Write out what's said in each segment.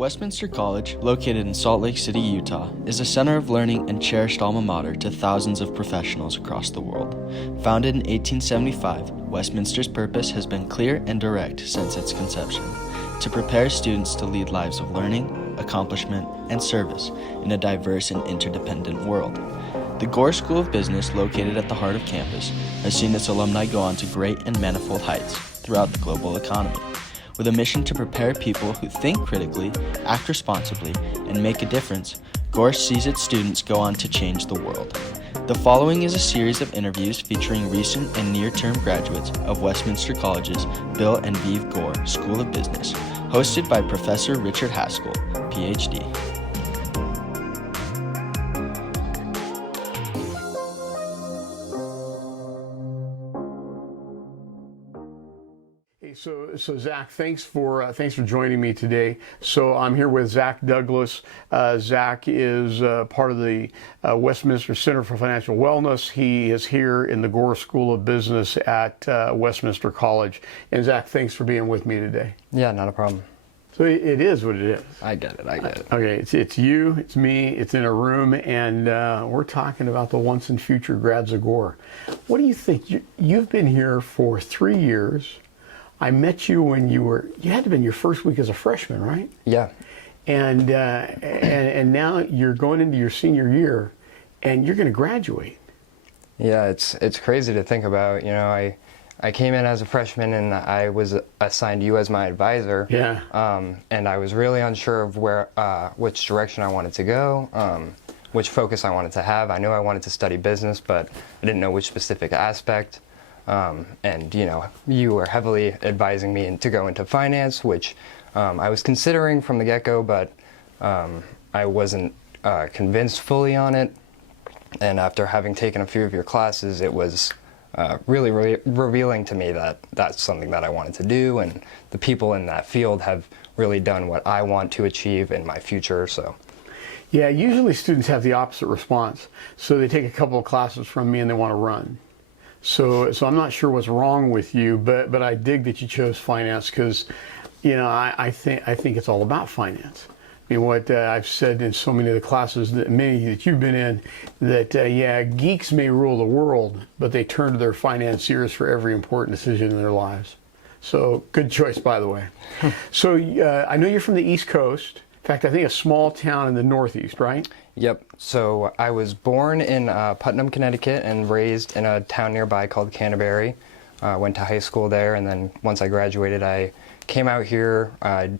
Westminster College, located in Salt Lake City, Utah, is a center of learning and cherished alma mater to thousands of professionals across the world. Founded in 1875, Westminster's purpose has been clear and direct since its conception: to prepare students to lead lives of learning, accomplishment, and service in a diverse and interdependent world. The Gore School of Business, located at the heart of campus, has seen its alumni go on to great and manifold heights throughout the global economy. With a mission to prepare people who think critically, act responsibly, and make a difference, Gore sees its students go on to change the world. The following is a series of interviews featuring recent and near-term graduates of Westminster College's Bill and Vive Gore School of Business, hosted by Professor Richard Haskell, Ph.D. So Zach, thanks for joining me today. So I'm here with Zach Douglas. Zach is part of the Westminster Center for Financial Wellness. He is here in the Gore School of Business at Westminster College. And Zach, thanks for being with me today. Yeah, not a problem. So it is what it is. I get it. Okay, it's you, it's me, it's in a room, and we're talking about the once and future grads of Gore. What do you think? You've been here for 3 years. I met you when you had to have been your first week as a freshman, right? Yeah. And now you're going into your senior year, and you're going to graduate. Yeah, it's crazy to think about. You know, I came in as a freshman, and I was assigned you as my advisor. Yeah. And I was really unsure of which direction I wanted to go, which focus I wanted to have. I knew I wanted to study business, but I didn't know which specific aspect. And you know, you were heavily advising me to go into finance, which I was considering from the get-go, but I wasn't convinced fully on it. And after having taken a few of your classes, it was really revealing to me that that's something that I wanted to do, and the people in that field have really done what I want to achieve in my future. So. Yeah, usually students have the opposite response. So they take a couple of classes from me and they want to run. So I'm not sure what's wrong with you, but I dig that you chose finance because, you know, I think it's all about finance. I mean, what I've said in so many of the classes, many that you've been in, that yeah, geeks may rule the world, but they turn to their financiers for every important decision in their lives. So good choice, by the way. So I know you're from the East Coast. In fact, I think a small town in the Northeast, right? Yep. So I was born in Putnam, Connecticut, and raised in a town nearby called Canterbury. Went to high school there, and then once I graduated, I came out here.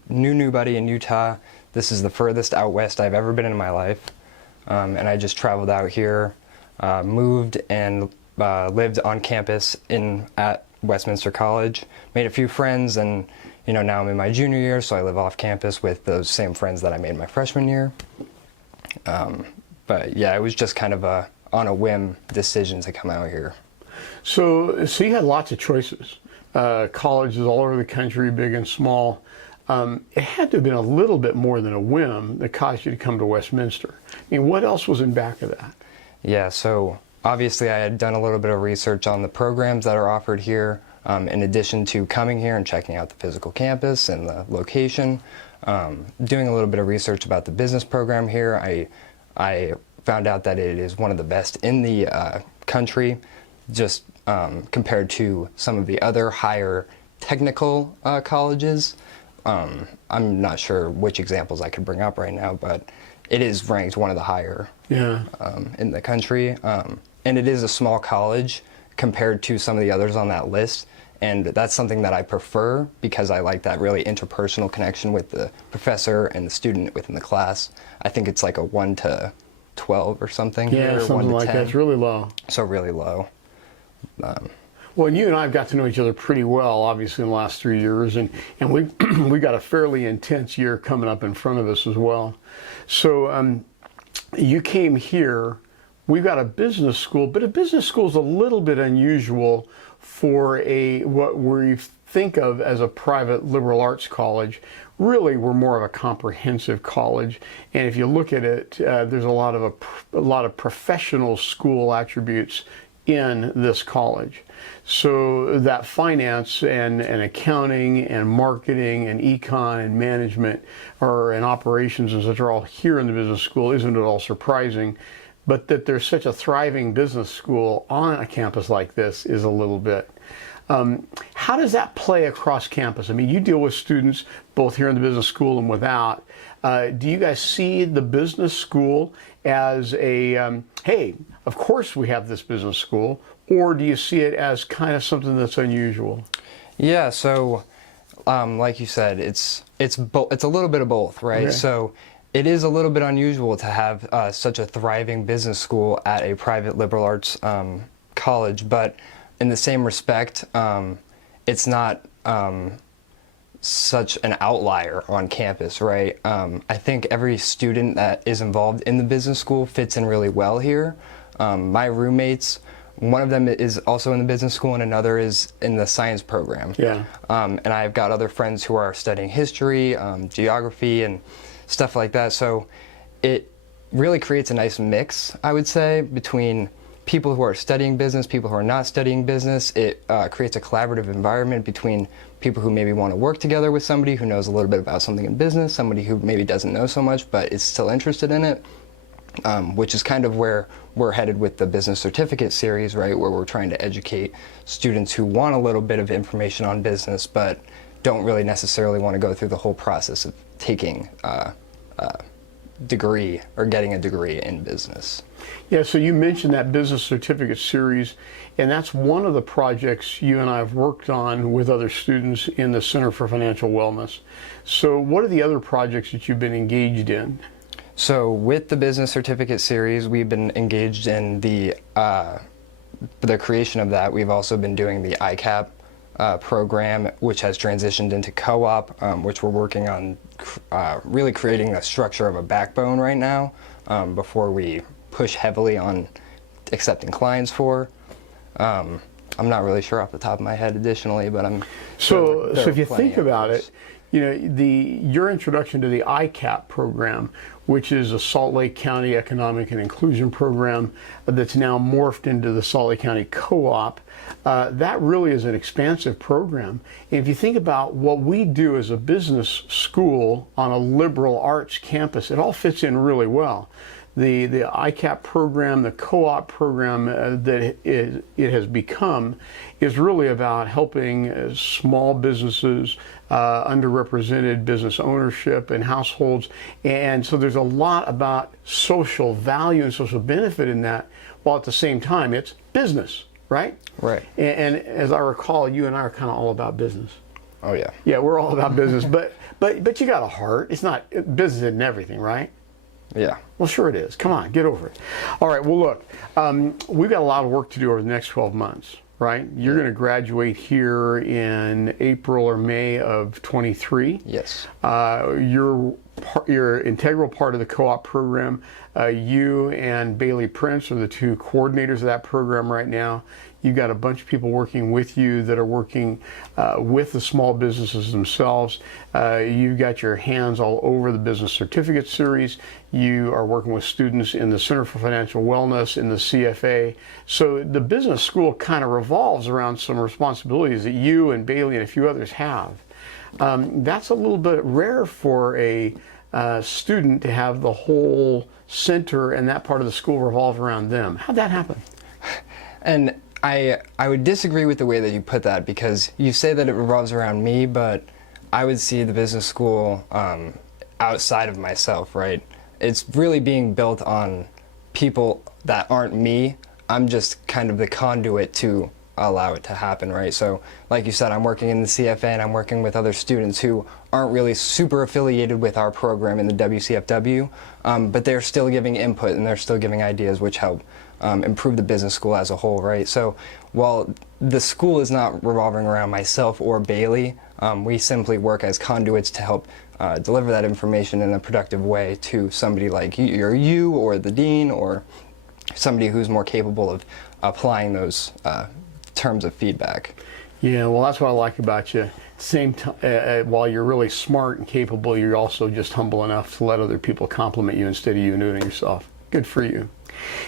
Knew nobody in Utah. This is the furthest out west I've ever been in my life, and I just traveled out here, moved, and lived on campus at Westminster College. Made a few friends, and you know, now I'm in my junior year, so I live off campus with those same friends that I made my freshman year. But yeah, it was just kind of on a whim decision to come out here. So you had lots of choices. Colleges all over the country, big and small. It had to have been a little bit more than a whim that caused you to come to Westminster. I mean, what else was in back of that? Yeah, so obviously I had done a little bit of research on the programs that are offered here, in addition to coming here and checking out the physical campus and the location. Doing a little bit of research about the business program here, I found out that it is one of the best in the country, just compared to some of the other higher technical colleges. I'm not sure which examples I could bring up right now, but it is ranked one of the higher in the country. And it is a small college compared to some of the others on that list. And that's something that I prefer because I like that really interpersonal connection with the professor and the student within the class. I think it's like a 1 to 12 or something. Yeah, or something 1 to like 10. that. It's really low. So really low. Well, and you and I have got to know each other pretty well, obviously, in the last 3 years, and we got a fairly intense year coming up in front of us as well. So you came here. We've got a business school, but a business school is a little bit unusual for what we think of as a private liberal arts college. Really, we're more of a comprehensive college, and if you look at it, there's a lot of professional school attributes in this college. So that finance and accounting and marketing and econ and management and operations and such are all here in the business school isn't at all surprising. But that there's such a thriving business school on a campus like this is a little bit. How does that play across campus? I mean, you deal with students both here in the business school and without. Do you guys see the business school as a, hey, of course we have this business school, or do you see it as kind of something that's unusual? Yeah, so like you said, it's a little bit of both, right? Okay. So it is a little bit unusual to have such a thriving business school at a private liberal arts college, but in the same respect, it's not such an outlier on campus, right? I think every student that is involved in the business school fits in really well here. My roommates, one of them is also in the business school and another is in the science program. Yeah. And I've got other friends who are studying history, geography, and stuff like that. So it really creates a nice mix, I would say, between people who are studying business, people who are not studying business. It creates a collaborative environment between people who maybe want to work together with somebody who knows a little bit about something in business, somebody who maybe doesn't know so much but is still interested in it, which is kind of where we're headed with the business certificate series, right, where we're trying to educate students who want a little bit of information on business but don't really necessarily want to go through the whole process of taking a degree or getting a degree in business. Yeah, so you mentioned that business certificate series, and that's one of the projects you and I have worked on with other students in the Center for Financial Wellness. So what are the other projects that you've been engaged in? So with the business certificate series, we've been engaged in the creation of that. We've also been doing the ICAP program, which has transitioned into co-op, which we're working on really creating a structure of a backbone right now before we push heavily on accepting clients for. I'm not really sure off the top of my head additionally, but So if you think about it, you know, your introduction to the ICAP program, which is a Salt Lake County Economic and Inclusion Program that's now morphed into the Salt Lake County Co-op, that really is an expansive program. And if you think about what we do as a business school on a liberal arts campus, it all fits in really well. The ICAP program, the co-op program that it has become is really about helping small businesses, underrepresented business ownership and households. And so there's a lot about social value and social benefit in that, while at the same time it's business, right? Right. And as I recall, you and I are kind of all about business. Oh yeah. Yeah, we're all about business, but you got a heart. It's not business isn't everything, right? Yeah. Well, sure it is. Come on, get over it. All right, well, look, we've got a lot of work to do over the next 12 months, right? You're going to graduate here in April or May of 23. Yes. You're integral part of the co-op program. You and Baily Prince are the two coordinators of that program right now. You've got a bunch of people working with you that are working with the small businesses themselves. You've got your hands all over the business certificate series. You are working with students in the Center for Financial Wellness, in the CFA. So the business school kind of revolves around some responsibilities that you and Baily and a few others have. That's a little bit rare for a student to have the whole center and that part of the school revolve around them. How'd that happen? And I would disagree with the way that you put that, because you say that it revolves around me, but I would see the business school outside of myself, right? It's really being built on people that aren't me. I'm just kind of the conduit to allow it to happen, right? So like you said, I'm working in the CFA and I'm working with other students who aren't really super affiliated with our program in the WCFW, but they're still giving input and they're still giving ideas which help improve the business school as a whole, right? So while the school is not revolving around myself or Baily, we simply work as conduits to help deliver that information in a productive way to somebody like you or the dean or somebody who's more capable of applying those terms of feedback. Yeah, well, that's what I like about you. Same time, while you're really smart and capable, you're also just humble enough to let other people compliment you instead of you doing it yourself. Good for you.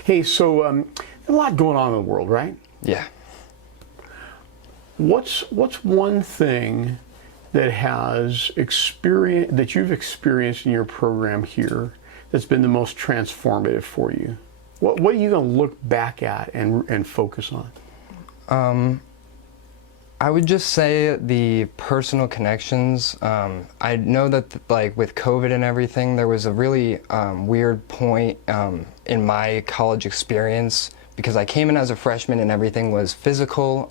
Hey, so A lot going on in the world, right? Yeah. What's one thing that you've experienced in your program here that's been the most transformative for you? What are you going to look back at and focus on? I would just say the personal connections. I know that like with COVID and everything, there was a really weird point in my college experience, because I came in as a freshman and everything was physical,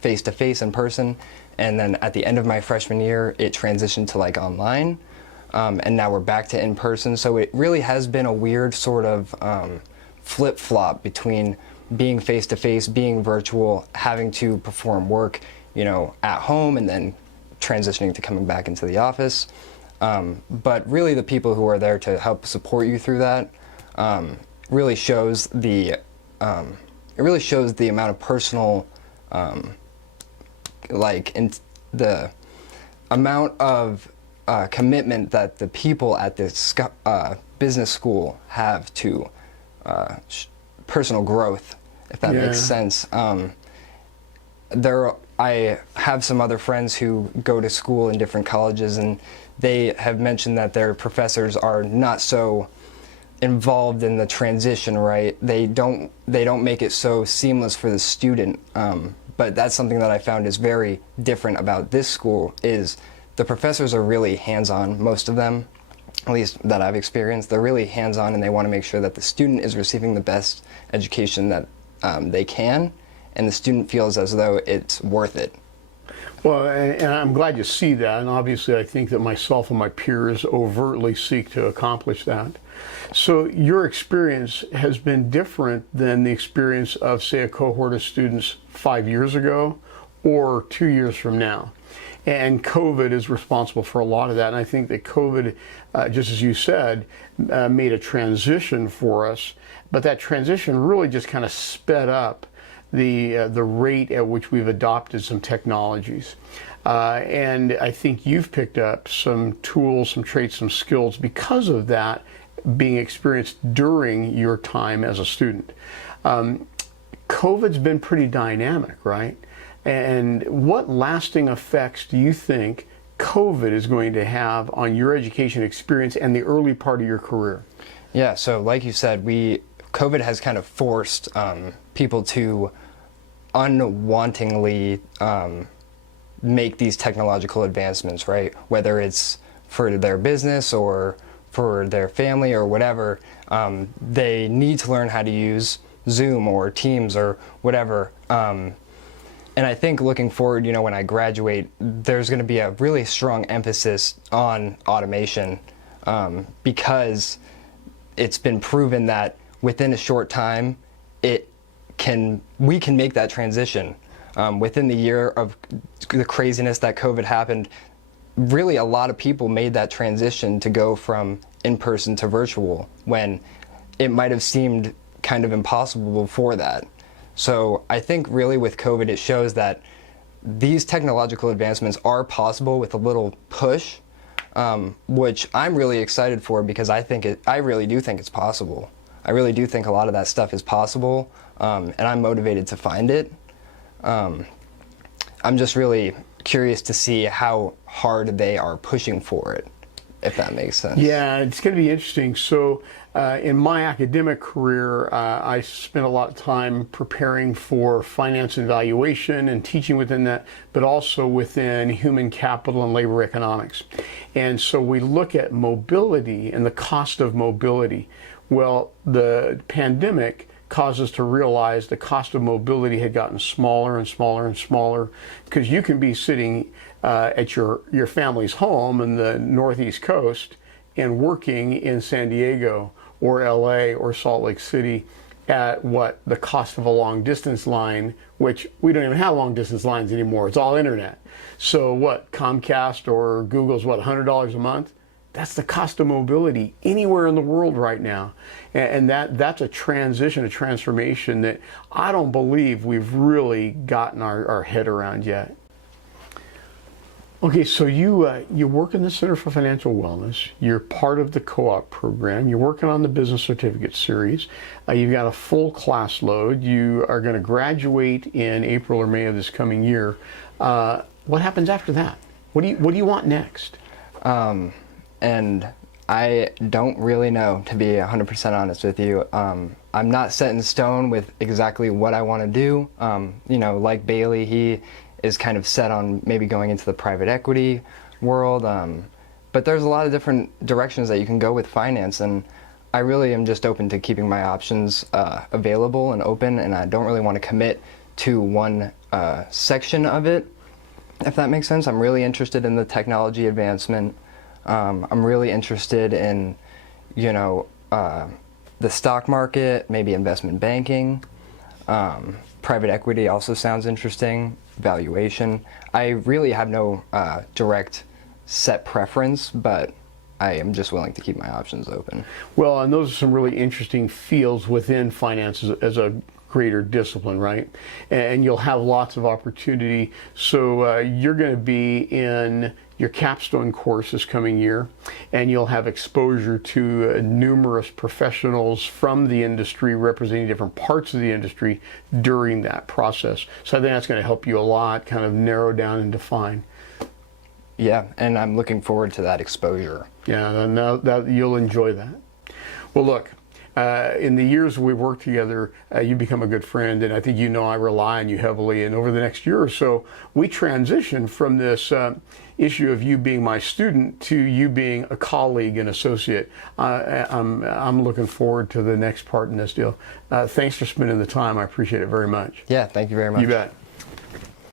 face-to-face in person, and then at the end of my freshman year, it transitioned to like online, and now we're back to in person. So it really has been a weird sort of flip-flop between being face-to-face, being virtual, having to perform work, at home, and then transitioning to coming back into the office. But really the people who are there to help support you through that really shows the amount of personal, the amount of commitment that the people at this business school have to personal growth, if that makes sense. I have some other friends who go to school in different colleges, and they have mentioned that their professors are not so involved in the transition, right? They don't make it so seamless for the student. But that's something that I found is very different about this school, is the professors are really hands-on, most of them, at least that I've experienced. They're really hands-on, and they want to make sure that the student is receiving the best education that they can, and the student feels as though it's worth it. Well, and I'm glad you see that, and obviously I think that myself and my peers overtly seek to accomplish that. So your experience has been different than the experience of, say, a cohort of students 5 years ago or 2 years from now. And COVID is responsible for a lot of that. And I think that COVID, just as you said, made a transition for us. But that transition really just kind of sped up the rate at which we've adopted some technologies. And I think you've picked up some tools, some traits, some skills because of that being experienced during your time as a student. COVID's been pretty dynamic, right? And what lasting effects do you think COVID is going to have on your education experience and the early part of your career? Yeah, so like you said, COVID has kind of forced people to unwantingly make these technological advancements, right? Whether it's for their business or for their family or whatever, they need to learn how to use Zoom or Teams or whatever. And I think looking forward, when I graduate, there's going to be a really strong emphasis on automation, because it's been proven that within a short time, we can make that transition. Within the year of the craziness that COVID happened, really a lot of people made that transition to go from in-person to virtual, when it might have seemed kind of impossible before that. So I think really with COVID, it shows that these technological advancements are possible with a little push, which I'm really excited for, because I really do think it's possible. I really do think a lot of that stuff is possible, and I'm motivated to find it. I'm just really curious to see how hard they are pushing for it, if that makes sense. Yeah, it's going to be interesting. So in my academic career, I spent a lot of time preparing for finance and valuation and teaching within that, but also within human capital and labor economics. And so we look at mobility and the cost of mobility. Well, the pandemic caused us to realize the cost of mobility had gotten smaller and smaller and smaller, because you can be sitting at your family's home in the Northeast Coast and working in San Diego or LA or Salt Lake City at the cost of a long distance line, which we don't even have long distance lines anymore. It's all internet. So Comcast or Google's $100 a month? That's the cost of mobility anywhere in the world right now. And that's a transition, a transformation that I don't believe we've really gotten our head around yet. Okay, so you work in the Center for Financial Wellness. You're part of the co-op program. You're working on the business certificate series. You've got a full class load. You are going to graduate in April or May of this coming year. What happens after that? What do you want next? And I don't really know, to be 100% honest with you. I'm not set in stone with exactly what I want to do. You know, like Baily, he is kind of set on maybe going into the private equity world. But there's a lot of different directions that you can go with finance, and I really am just open to keeping my options available and open, and I don't really want to commit to one section of it, if that makes sense. I'm really interested in the technology advancement. I'm really interested in, you know, the stock market, maybe investment banking. Private equity also sounds interesting. Valuation. I really have no direct set preference, but I am just willing to keep my options open. Well, and those are some really interesting fields within finance as a greater discipline, right? And you'll have lots of opportunity. So you're going to be in your capstone course this coming year, and you'll have exposure to numerous professionals from the industry representing different parts of the industry during that process. So I think that's going to help you a lot, kind of narrow down and define. Yeah, and I'm looking forward to that exposure. Yeah, and that you'll enjoy that. Well, look, in the years we've worked together, you've become a good friend, and I think you know I rely on you heavily. And over the next year or so, we transition from this issue of you being my student to you being a colleague and associate. I'm looking forward to the next part in this deal. Thanks for spending the time. I appreciate it very much. Yeah, thank you very much. You bet.